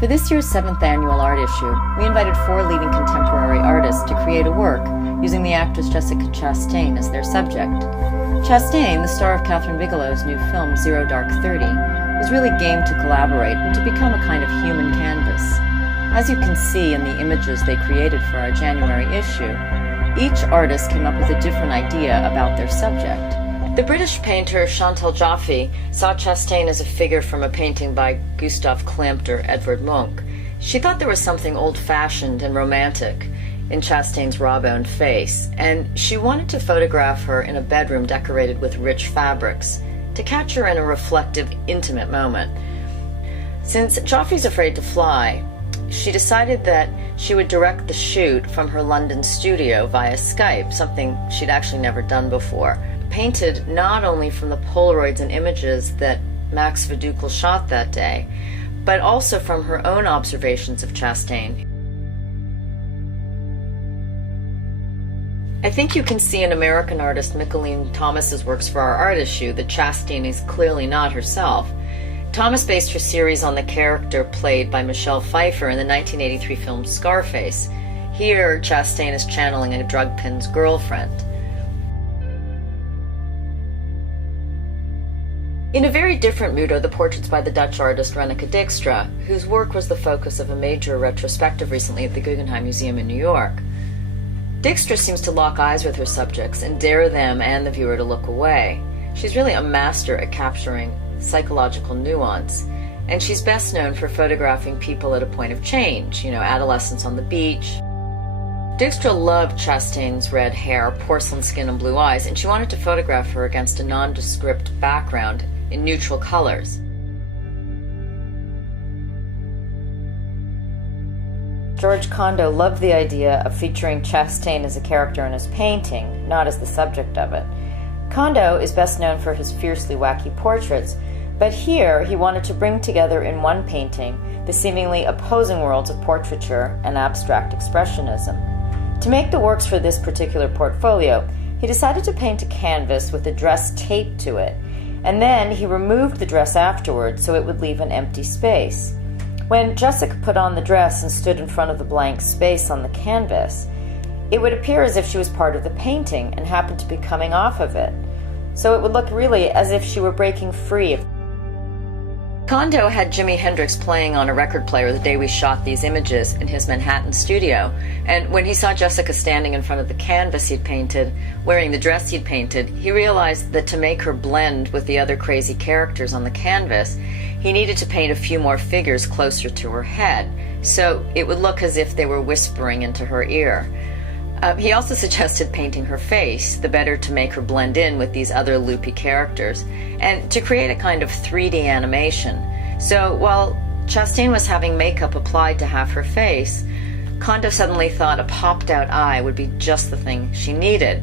For this year's 7th annual art issue, we invited 4 leading contemporary artists to create a work using the actress Jessica Chastain as their subject. Chastain, the star of Catherine Bigelow's new film Zero Dark 30, was really game to collaborate and to become a kind of human canvas. As you can see in the images they created for our January issue, each artist came up with a different idea about their subject. The British painter Chantelle Joffe saw Chastain as a figure from a painting by Gustav Klimt or Edvard Munch. She thought there was something old-fashioned and romantic in Chastain's raw-boned face, and she wanted to photograph her in a bedroom decorated with rich fabrics, to catch her in a reflective, intimate moment. Since Joffe's afraid to fly, she decided that she would direct the shoot from her London studio via Skype, something she'd actually never done before. Painted not only from the Polaroids and images that Max Viducal shot that day, but also from her own observations of Chastain. I think you can see in American artist Mickalene Thomas's works for our art issue that Chastain is clearly not herself. Thomas based her series on the character played by Michelle Pfeiffer in the 1983 film Scarface. Here, Chastain is channeling a drug pin's girlfriend. In a very different mood are the portraits by the Dutch artist Renneke Dijkstra, whose work was the focus of a major retrospective recently at the Guggenheim Museum in New York. Dijkstra seems to lock eyes with her subjects and dare them and the viewer to look away. She's really a master at capturing psychological nuance, and she's best known for photographing people at a point of change, adolescents on the beach. Dijkstra loved Chastain's red hair, porcelain skin, and blue eyes, and she wanted to photograph her against a nondescript background in neutral colors. George Condo loved the idea of featuring Chastain as a character in his painting, not as the subject of it. Condo is best known for his fiercely wacky portraits, but here he wanted to bring together in one painting the seemingly opposing worlds of portraiture and abstract expressionism. To make the works for this particular portfolio, he decided to paint a canvas with a dress taped to it, and then he removed the dress afterwards so it would leave an empty space. When Jessica put on the dress and stood in front of the blank space on the canvas, it would appear as if she was part of the painting and happened to be coming off of it. So it would look really as if she were breaking free. Condo had Jimi Hendrix playing on a record player the day we shot these images in his Manhattan studio, and when he saw Jessica standing in front of the canvas he'd painted, wearing the dress he'd painted, he realized that to make her blend with the other crazy characters on the canvas, he needed to paint a few more figures closer to her head, so it would look as if they were whispering into her ear. He also suggested painting her face, the better to make her blend in with these other loopy characters, and to create a kind of 3D animation. So while Chastain was having makeup applied to half her face, Condo suddenly thought a popped-out eye would be just the thing she needed.